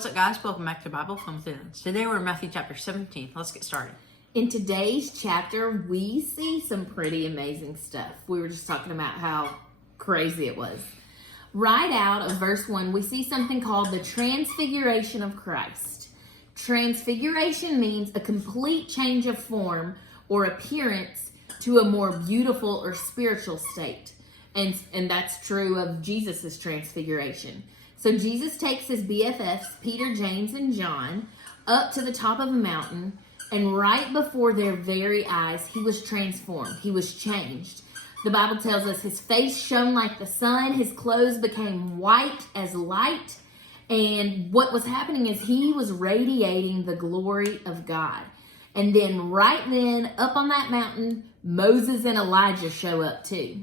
What's up, guys? Welcome back to Bible Fun Films. Today we're in Matthew chapter 17. Let's get started. In today's chapter, we see some pretty amazing stuff. We were just talking about how crazy it was. Right out of verse 1, we see something called the Transfiguration of Christ. Transfiguration means a complete change of form or appearance to a more beautiful or spiritual state. And that's true of Jesus' transfiguration. So Jesus takes his BFFs, Peter, James, and John, up to the top of a mountain, and right before their very eyes, he was transformed. He was changed. The Bible tells us his face shone like the sun, his clothes became white as light, and what was happening is he was radiating the glory of God. And then right then, up on that mountain, Moses and Elijah show up too.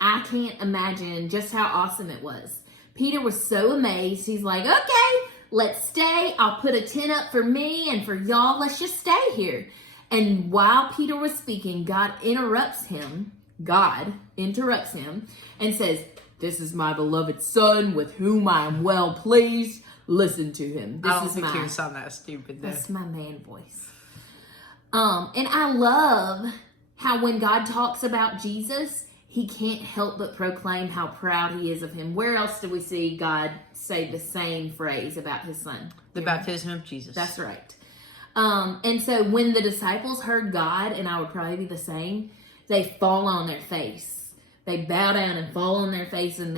I can't imagine just how awesome it was. Peter was so amazed. He's like, okay, let's stay. I'll put a tent up for me and for y'all. Let's just stay here. And while Peter was speaking, God interrupts him and says, "This is my beloved son with whom I am well pleased. Listen to him." I don't think he would sound that stupid though. That's my man voice. And I love how when God talks about Jesus, he can't help but proclaim how proud he is of him. Where else do we see God say the same phrase about his son? The baptism of Jesus. That's right. And so when the disciples heard God, and I would probably be the same, they fall on their face. They bow down and fall on their face, and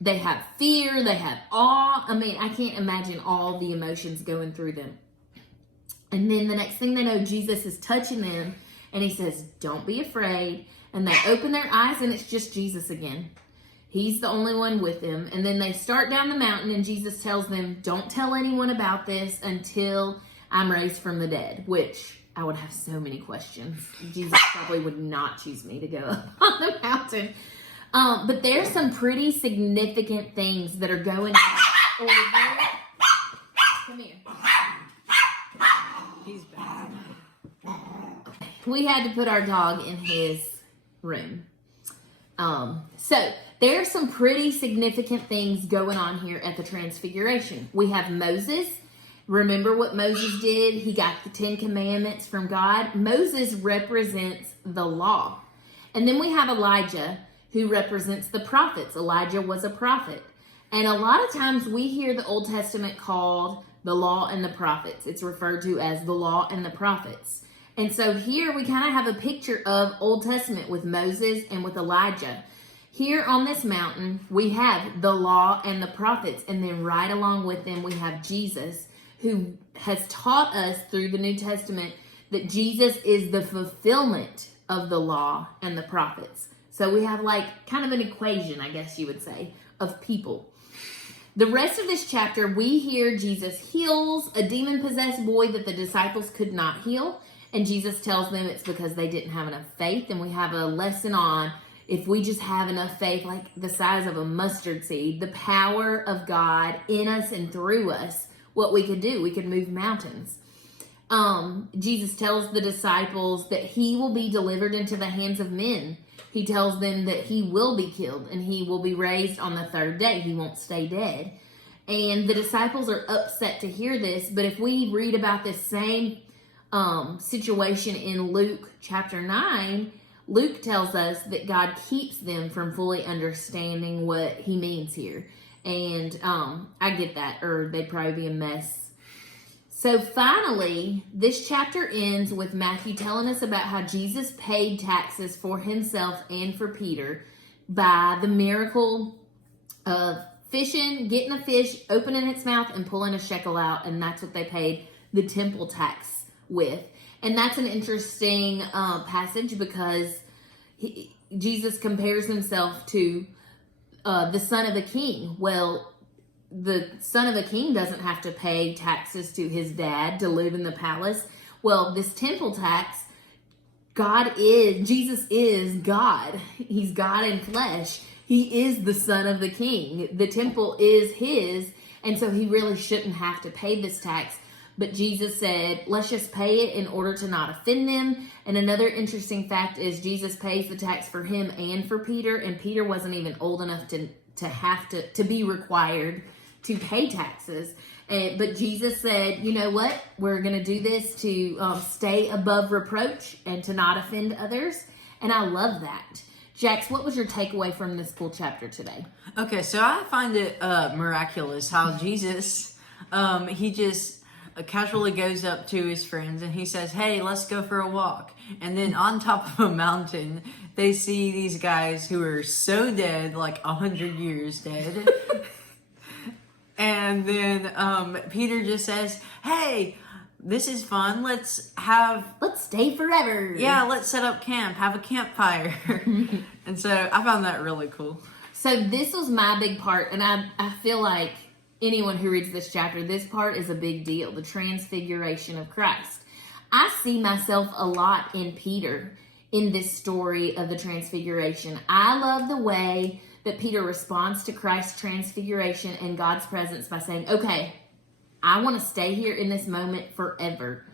they have fear, they have awe. I mean, I can't imagine all the emotions going through them. And then the next thing they know, Jesus is touching them, and he says, "Don't be afraid." And they open their eyes, and it's just Jesus again. He's the only one with them. And then they start down the mountain, and Jesus tells them, "Don't tell anyone about this until I'm raised from the dead," which I would have so many questions. Jesus probably would not choose me to go up on the mountain. But there's some pretty significant things that are going on over there. Come here. He's bad. We had to put our dog in his room. So there are some pretty significant things going on here at the Transfiguration. We have Moses. Remember what Moses did? He got the 10 Commandments from God. Moses represents the law. And then we have Elijah, who represents the prophets. Elijah was a prophet. And a lot of times we hear the Old Testament called the law and the prophets. It's referred to as the law and the prophets. And so here we kind of have a picture of Old Testament with Moses and with Elijah. Here on this mountain, we have the law and the prophets. And then right along with them, we have Jesus, who has taught us through the New Testament that Jesus is the fulfillment of the law and the prophets. So we have like kind of an equation, I guess you would say, of people. The rest of this chapter, we hear Jesus heals a demon-possessed boy that the disciples could not heal. And Jesus tells them it's because they didn't have enough faith. And we have a lesson on if we just have enough faith, like the size of a mustard seed, the power of God in us and through us, what we could do. We could move mountains. Jesus tells the disciples that he will be delivered into the hands of men. He tells them that he will be killed and he will be raised on the third day. He won't stay dead. And the disciples are upset to hear this. But if we read about this same situation in Luke chapter 9, Luke tells us that God keeps them from fully understanding what he means here. And I get that, or they'd probably be a mess. So finally, this chapter ends with Matthew telling us about how Jesus paid taxes for himself and for Peter by the miracle of fishing, getting a fish, opening its mouth, and pulling a shekel out. And that's what they paid the temple tax with. And that's an interesting passage because Jesus compares himself to the son of a king. Well, the son of a king doesn't have to pay taxes to his dad to live in the palace. Well, this temple tax, Jesus is God. He's God in flesh. He is the son of the king. The temple is his, and so he really shouldn't have to pay this tax. But Jesus said, let's just pay it in order to not offend them. And another interesting fact is Jesus pays the tax for him and for Peter. And Peter wasn't even old enough to be required to pay taxes. But Jesus said, you know what? We're going to do this to stay above reproach and to not offend others. And I love that. Jax, what was your takeaway from this cool chapter today? Okay, so I find it miraculous how Jesus, he just casually goes up to his friends and he says, hey, let's go for a walk. And then on top of a mountain, they see these guys who are so dead, like 100 years dead. And then Peter just says, hey, this is fun. Let's stay forever. Yeah, let's set up camp, have a campfire. And so I found that really cool. So this was my big part, and I feel like anyone who reads this chapter, this part is a big deal, the Transfiguration of Christ. I see myself a lot in Peter in this story of the Transfiguration. I love the way that Peter responds to Christ's transfiguration and God's presence by saying, okay, I want to stay here in this moment forever.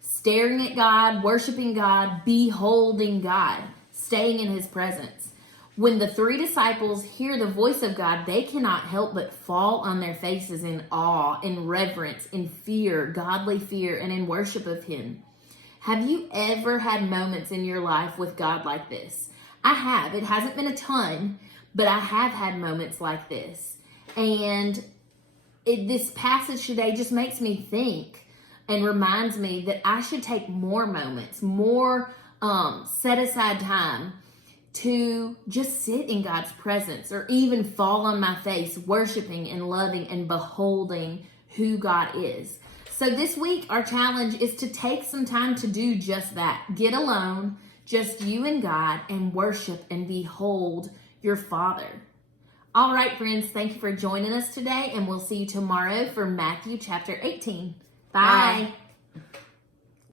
Staring at God, worshiping God, beholding God, staying in his presence. When the 3 disciples hear the voice of God, they cannot help but fall on their faces in awe, in reverence, in fear, godly fear, and in worship of him. Have you ever had moments in your life with God like this? I have. It hasn't been a ton, but I have had moments like this. And this passage today just makes me think and reminds me that I should take more moments, more set aside time to just sit in God's presence or even fall on my face, worshiping and loving and beholding who God is. So this week, our challenge is to take some time to do just that. Get alone, just you and God, and worship and behold your Father. All right, friends, thank you for joining us today, and we'll see you tomorrow for Matthew chapter 18. Bye. Bye.